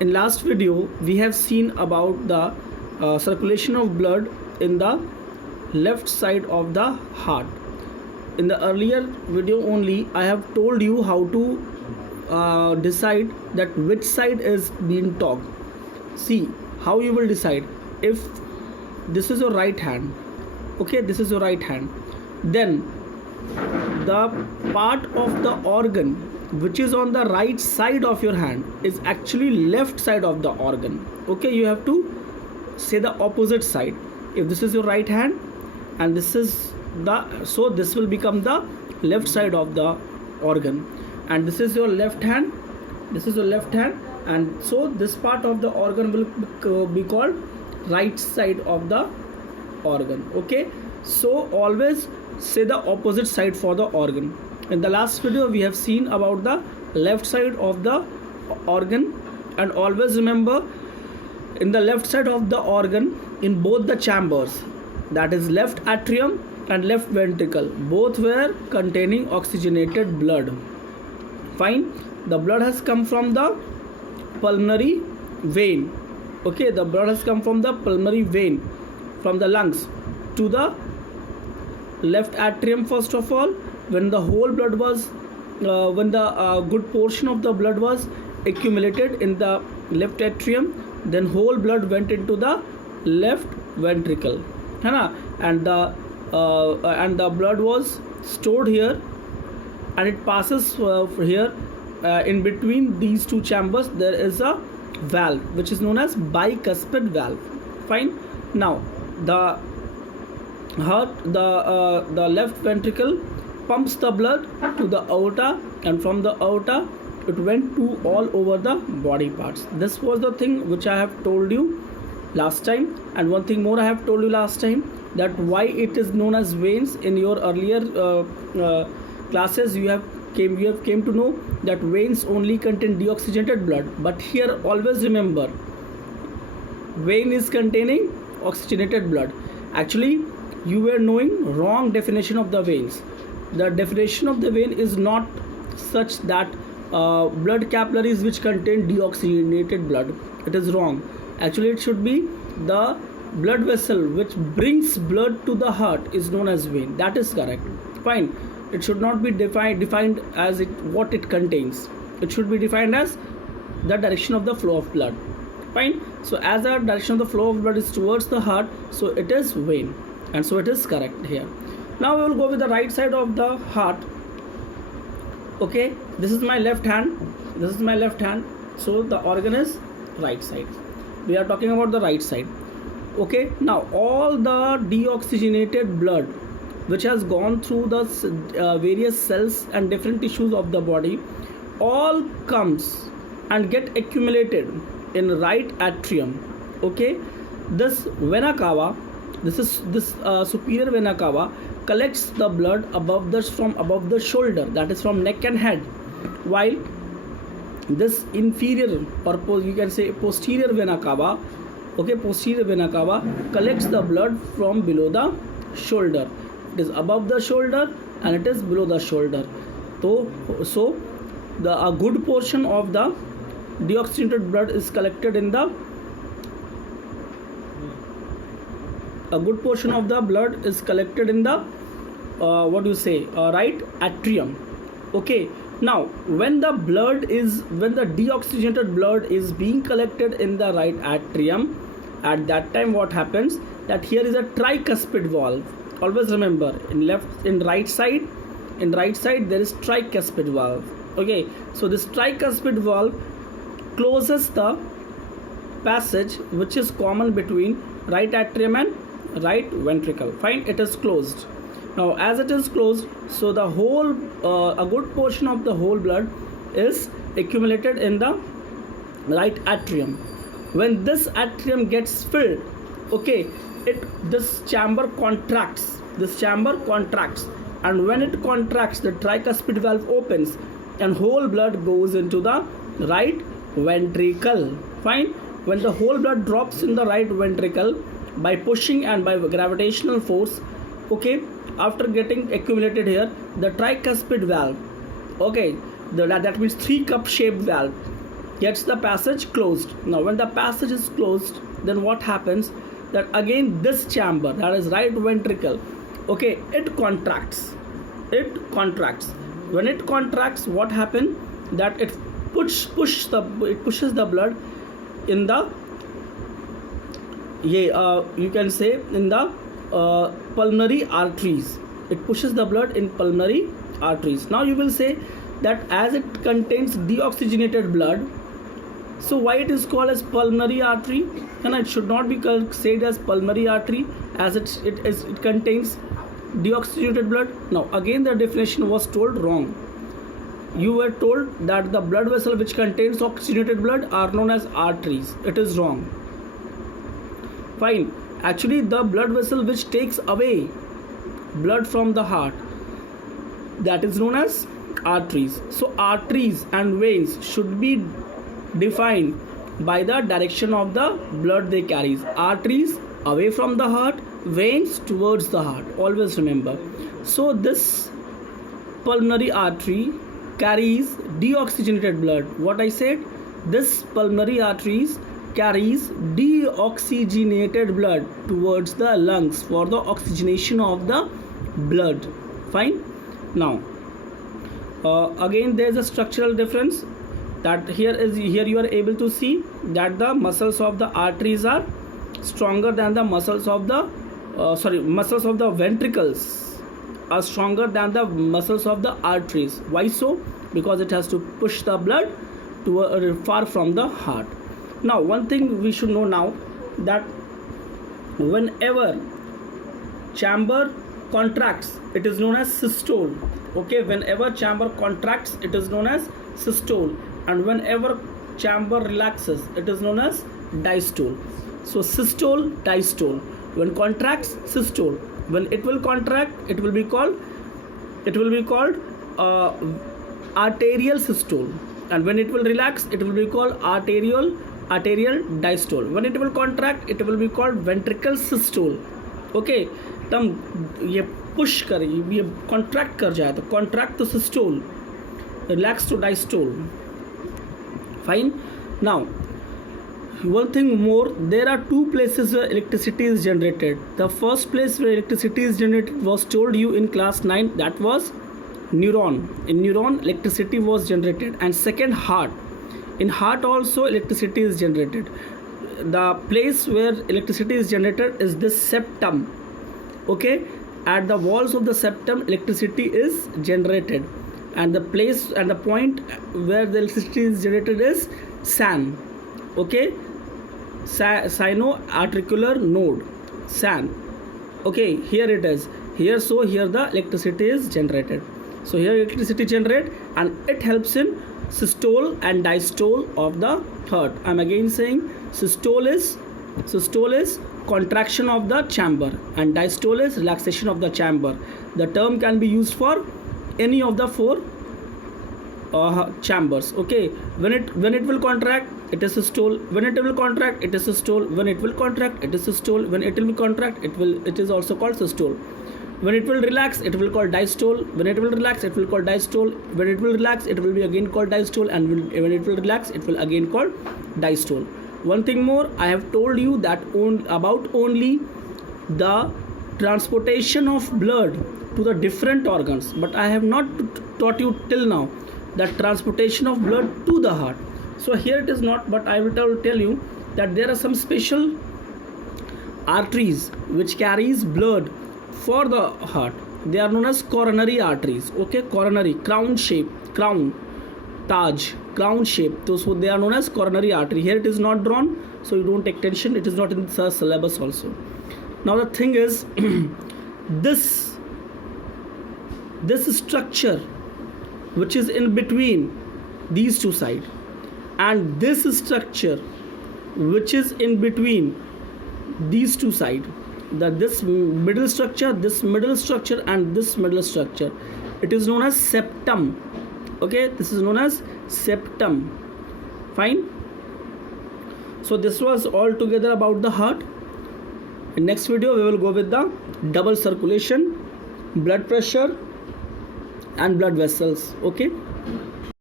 In last video we have seen about the circulation of blood in the left side of the heart. In the earlier video only I have told you how to decide that which side is being talked. See how you will decide. If this is your right hand, okay, this is your right hand, then the part of the organ which is on the right side of your hand is actually left side of the organ. Okay, you have to say the opposite side. If this is your right hand and this is the, so this will become the left side of the organ, and this is your left hand, this is your left hand, and so this part of the organ will be called right side of the organ. Okay, so always say the opposite side for the organ. In the last video we have seen about the left side of the organ, and always remember, in the left side of the organ, in both the chambers, that is left atrium and left ventricle, both were containing oxygenated blood. Fine, the blood has come from the pulmonary vein. Okay, the blood has come from the pulmonary vein, from the lungs to the left atrium. First of all, when the whole blood was when the good portion of the blood was accumulated in the left atrium, then whole blood went into the left ventricle, है ना, and the blood was stored here, and it passes here. In between these two chambers there is a valve which is known as bicuspid valve. Fine. Now the heart, the left ventricle pumps the blood to the aorta, and from the aorta it went to all over the body parts. This was the thing which I have told you last time, and one thing more I have told you last time, that why it is known as veins. In your earlier classes you have came to know that veins only contain deoxygenated blood, but here always remember, vein is containing oxygenated blood. Actually you were knowing wrong definition of the veins. The definition of the vein is not such that blood capillaries which contain deoxygenated blood. It is wrong. Actually it should be the blood vessel which brings blood to the heart is known as vein. That is correct. Fine. It should not be defined as what it contains. It should be defined as the direction of the flow of blood. Fine. So as the direction of the flow of blood is towards the heart, so it is vein, and so it is correct here. Now we will go with the right side of the heart. Okay, this is my left hand, this is my left hand, so the organ is right side. We are talking about the right side. Okay, now all the deoxygenated blood which has gone through the various cells and different tissues of the body all comes and get accumulated in right atrium. Okay, this vena cava, this superior vena cava collects the blood from above the shoulder, that is from neck and head, while this inferior, or you can say posterior vena cava, okay, posterior vena cava collects the blood from below the shoulder. It is above the shoulder and it is below the shoulder. So a good portion of the deoxygenated blood is collected in the right atrium. Okay, now when the deoxygenated blood is being collected in the right atrium, at that time what happens, that here is a tricuspid valve. Always remember, in right side there is tricuspid valve. Okay, so this tricuspid valve closes the passage which is common between right atrium and right ventricle. Fine, it is closed. Now as it is closed, so the whole a good portion of the whole blood is accumulated in the right atrium. When this atrium gets filled, okay, this chamber contracts, and when it contracts, the tricuspid valve opens and whole blood goes into the right ventricle. Fine. When the whole blood drops in the right ventricle by pushing and by gravitational force, okay, after getting accumulated here, the tricuspid valve, okay, that means 3 cup shaped valve, gets the passage closed. Now when the passage is closed, then what happens, that again this chamber, that is right ventricle, okay, it contracts. When it contracts, what happens, that it pushes the blood in the you can say in the pulmonary arteries. It pushes the blood in pulmonary arteries. Now you will say that as it contains deoxygenated blood, so why it is called as pulmonary artery, and it should not be said as pulmonary artery, as it contains deoxygenated blood. Now again the definition was told wrong. You were told that the blood vessel which contains oxygenated blood are known as arteries. It is wrong. Fine. Actually the blood vessel which takes away blood from the heart, that is known as arteries. So arteries and veins should be defined by the direction of the blood they carry. Arteries away from the heart, veins towards the heart, always remember. So this pulmonary artery carries deoxygenated blood. What I said, this pulmonary arteries carries deoxygenated blood towards the lungs for the oxygenation of the blood. Fine. Now again there is a structural difference, that here you are able to see that the muscles of the arteries are stronger than the muscles of the muscles of the ventricles are stronger than the muscles of the arteries. Why so? Because it has to push the blood to far from the heart. Now one thing we should know now, that whenever chamber contracts, it is known as systole. Okay, whenever chamber contracts, it is known as systole, and whenever chamber relaxes, it is known as diastole. So systole, diastole. When contracts, systole. When it will contract, it will be called arterial systole, and when it will relax, it will be called arterial diastole. When it will contract, it will be called ventricle systole. Okay, तब ये push करे, ये contract कर जाए तो contract तो systole, relax to diastole. Fine. Now one thing more, there are two places where electricity is generated. The first place where electricity is generated was told you in class 9, that was neuron. In neuron electricity was generated. And second, heart. In heart also electricity is generated. The place where electricity is generated is this septum. Okay, at the walls of the septum electricity is generated, and the place and the point where the electricity is generated is SAN. Okay, sinoatricular node, SAN. Okay, here it is here. So here the electricity is generated. So here electricity generate, and it helps in systole and diastole of the heart. I'm again saying systole is contraction of the chamber, and diastole is relaxation of the chamber. The term can be used for any of the four chambers. Okay, when it will contract, it is systole. When it will contract, it is systole. When it will contract, it is systole. When it will contract, it is also called systole. When it will relax, it will call diastole. When it will relax, it will call diastole. When it will relax, it will be again called diastole, and when it will relax, it will again called diastole. One thing more, I have told you that about only the transportation of blood to the different organs, but I have not taught you till now that transportation of blood to the heart. So here it is not, but I will tell you that there are some special arteries which carries blood for the heart. They are known as coronary arteries. Okay, coronary, crown shape, crown, Taj, crown shape. So they are known as coronary artery. Here it is not drawn, so you don't take tension. It is not in the syllabus also. Now the thing is, this structure which is in between these two sides, and this structure which is in between these two sides, this middle structure, and this middle structure, it is known as septum. Okay, this is known as septum. Fine. So this was all together about the heart. In next video we will go with the double circulation, blood pressure and blood vessels. Okay.